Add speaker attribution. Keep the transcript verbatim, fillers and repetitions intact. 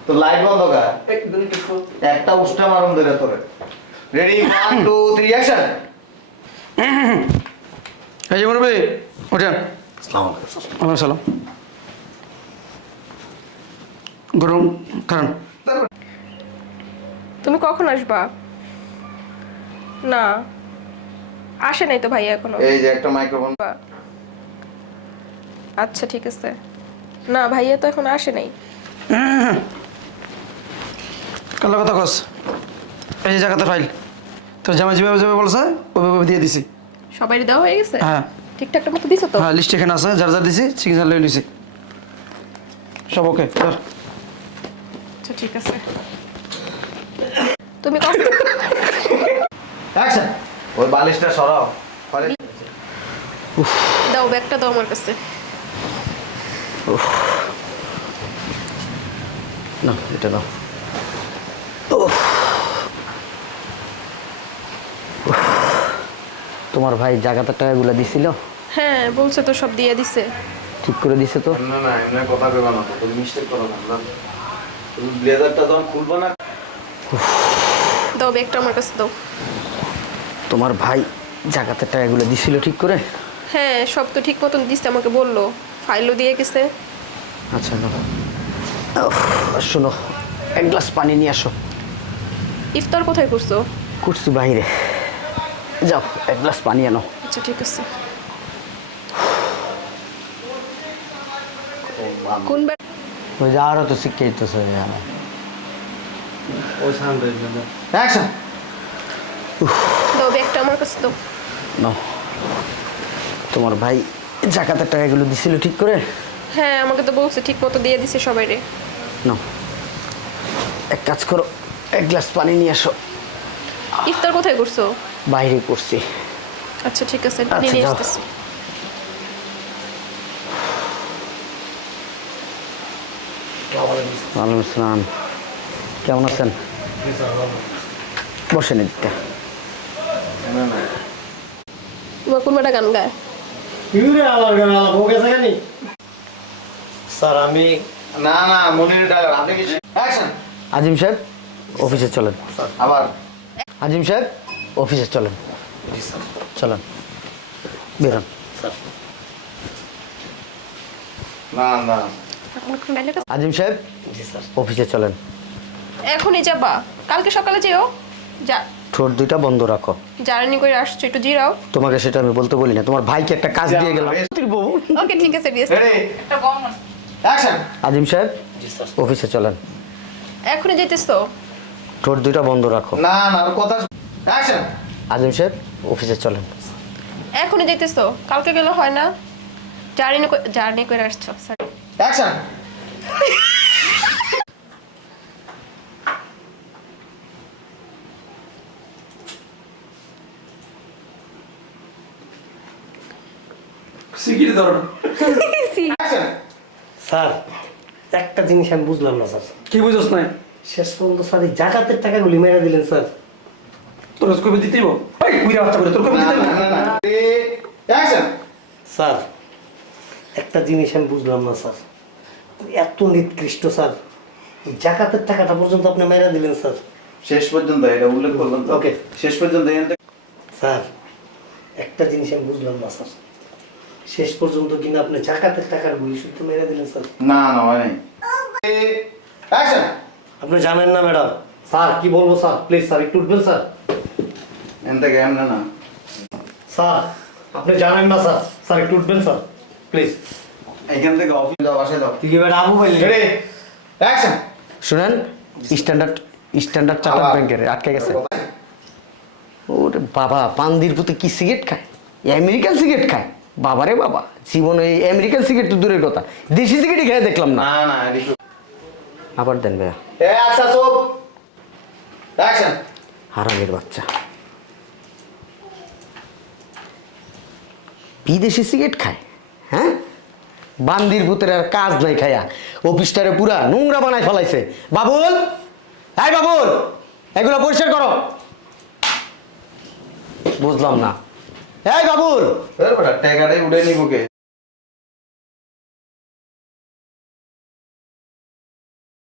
Speaker 1: তো লাইট বন্ধ কর একটা উষ্টা মারুন ধরে তোরে ready one two three action
Speaker 2: এই যে মুরব্বি ওঠেন।
Speaker 1: আসসালামু আলাইকুম
Speaker 2: ওয়ালাইকুম সালাম। গরম কারণ
Speaker 3: তুমি কখন আসবা? না আসে নাই তো ভাইয়া এখনো।
Speaker 1: এই যে একটা মাইক্রোফোন
Speaker 3: আচ্ছা ঠিক আছে। না ভাইয়া তো এখন আসে নাই।
Speaker 2: কালো কথা কস। এই যে জায়গাতে ফাইল তোর জামা যেভাবে যাবে বলছে ওইভাবে দিয়ে দিছি।
Speaker 3: সবাই দেওয়া হয়ে গেছে?
Speaker 2: হ্যাঁ
Speaker 3: ঠিকঠাক মতো দিছো তো?
Speaker 2: হ্যাঁ লিস্ট এখানে আছে, যার যার দিছি সিগনেচার লয়ে নিছি সব ওকে। ধর
Speaker 3: আচ্ছা ঠিক আছে। তুমি কখন
Speaker 1: অ্যাকশন ওই বালিশটা সরাও ফলে
Speaker 3: দাও ব্যাগটা দাও আমার কাছে।
Speaker 2: না এটা দাও।
Speaker 4: তোমার ভাই জায়গাটার টাকাগুলো দিছিল?
Speaker 3: হ্যাঁ বলছে তো সব দিয়ে দিছে।
Speaker 4: ঠিক করে দিছে তো?
Speaker 1: না না এমনি কথা কইবা না তো তুমি মিস্টেক করো না তুমি ব্লেজারটা যখন খুলবো না
Speaker 3: দাও ব্যাগটা আমার কাছে দাও।
Speaker 4: তোমার ভাই জায়গাটার টাকাগুলো দিছিল ঠিক করে?
Speaker 3: হ্যাঁ সব তো ঠিক মতন দিছে, আমাকে বললো ফাইলও দিয়ে গেছে।
Speaker 4: আচ্ছা নাও। উফ, আর শোনো এক গ্লাস পানি নিয়ে আসো।
Speaker 3: ইফতার কোথায় করছো?
Speaker 4: করছি বাইরে, যাও এক গ্লাস পানি আনো।
Speaker 3: আচ্ছা ঠিক আছে। কোন ব্যাগ?
Speaker 4: ওই যে আরও তো শিক্ষিতেছে।
Speaker 1: অ্যাকশন
Speaker 3: দাও ব্যাগটা আমার কাছে দাও।
Speaker 4: নাও। তোমার ভাই জাকাতের টাকাগুলো দিছিল ঠিক করে?
Speaker 3: হ্যাঁ আমাকে তো বলছে ঠিক মতো দিয়ে দিছে সবাই রে।
Speaker 4: নাও এক কাজ করো, এক গ্লাস পানি নিয়ে আসো।
Speaker 3: ইফতার কোথায় করছো?
Speaker 4: বাইরে করছি।
Speaker 3: আচ্ছা ঠিক আছে
Speaker 4: আচ্ছা,
Speaker 3: নিয়ে
Speaker 4: যাও।
Speaker 3: আসতেছি।
Speaker 4: ওয়ালাইকুম আসসালাম। কেমন আছেন? বসেন একটা।
Speaker 1: না না
Speaker 3: তোমার কোন বেটা গান গায়?
Speaker 5: স্যার আমি
Speaker 1: না না মনির ডায়লগ আপনি কি অ্যাকশন
Speaker 4: আজিম সাহেব অফিসে চলেন।
Speaker 1: আবার
Speaker 4: আজিম সাহেব অফিসে চলেন, চলেন বেরোন।
Speaker 1: না না
Speaker 3: আমার কোন ডায়লগ আছে?
Speaker 4: আজিম সাহেব অফিসে চলেন।
Speaker 3: এখনই যাবা? কালকে সকালে যেও। যা
Speaker 4: ঠোঁট দুইটা বন্ধ রাখো।
Speaker 3: জার্নি করে আসছো, একটু জিরাও।
Speaker 4: তোমাকে সেটা আমি বলতে বলি না, তোমার ভাইকে একটা কাজ দিয়ে গেলাম।
Speaker 3: ওকে ঠিক আছে দিয়ে
Speaker 1: রেডি
Speaker 3: একটা গম
Speaker 1: অ্যাকশন
Speaker 4: আজিম সাহেব অফিসে চলেন।
Speaker 3: এখনই যেতেছো?
Speaker 4: ঠোঁট দুইটা বন্ধ রাখো।
Speaker 1: না না আর কথা অ্যাকশন
Speaker 4: আজিম সাহেব অফিসে চলেন।
Speaker 3: এখনই যেতেছো? কালকে গেলে হয় না? জার্নি জার্নি করে আসছো সরি।
Speaker 1: অ্যাকশন
Speaker 2: সিকিরি ধরো।
Speaker 1: অ্যাকশন
Speaker 5: স্যার একটা জিনিস আমি বুঝলাম না স্যার।
Speaker 2: কি বুঝছ না?
Speaker 5: শেষ পর্যন্ত স্যার এই জাকাতের টাকাগুলি মেরে দিলেন স্যার।
Speaker 2: তোর কবে দিতেইব? ওই বুইরা বাচ্চা করে তোর কবে
Speaker 1: না
Speaker 2: দিতেইব?
Speaker 1: না না অ্যাকশন
Speaker 5: স্যার একটা জিনিস আমি বুঝলাম না স্যার, এত নিকৃষ্ট স্যার, এই জাকাতের টাকাটা পর্যন্ত আপনি মেরে দিলেন স্যার।
Speaker 1: শেষ পর্যন্ত এটা উল্লেখ করলাম তো
Speaker 5: ওকে।
Speaker 1: শেষ পর্যন্ত এখান থেকে
Speaker 5: স্যার একটা জিনিস আমি বুঝলাম না স্যার, শেষ পর্যন্ত কিনা আপনি জাকাতের টাকার গুলি শুদ্ধ মেরে দিলেন স্যার।
Speaker 1: না না হয় নাই অ্যাকশন
Speaker 5: আপনি জানেন না ম্যাডাম। স্যার কি বলবো স্যার, প্লিজ স্যার একটু উঠবেন স্যার।
Speaker 1: এখান থেকে এমন না
Speaker 5: স্যার আপনি জানেন না স্যার, স্যার একটু উঠবেন স্যার প্লিজ।
Speaker 1: এখান থেকে অফিস যাও বাসায় যাও
Speaker 5: তুই কি ম্যাডাম আবু বললি?
Speaker 1: রেডি অ্যাকশন
Speaker 4: শুনেন, স্ট্যান্ডার্ড স্ট্যান্ডার্ড চার্টার্ড
Speaker 1: আবার।
Speaker 4: ব্যাংকের আটকে গেছে। ওরে বাবা, পান্দির পুতে কি সিগারেট খায়? আমেরিকান সিগারেট খায়? বাবারে বাবা, জীবনে এই আমেরিকান সিগারেট তো দূরের কথা, দেশি সিগারেটই খেয়ে দেখলাম না।
Speaker 1: না না এদিকে
Speaker 4: আবার দেন ভাইয়া।
Speaker 1: এ আচ্ছা চুপ অ্যাকশন
Speaker 4: হারামের বাচ্চা, বিদেশি সিগারেট খায়? হ্যাঁ, বান্দির ভূতের আর কাজ নাই খায়া অফিসটারে পুরা নোংরা বানায় ফেলাইছে। বাবুল, এই বাবুল, এগুলো পরিষ্কার করো। বুঝলাম না। এই বাবুল,
Speaker 1: টাকাটাই উঠে নিবো কে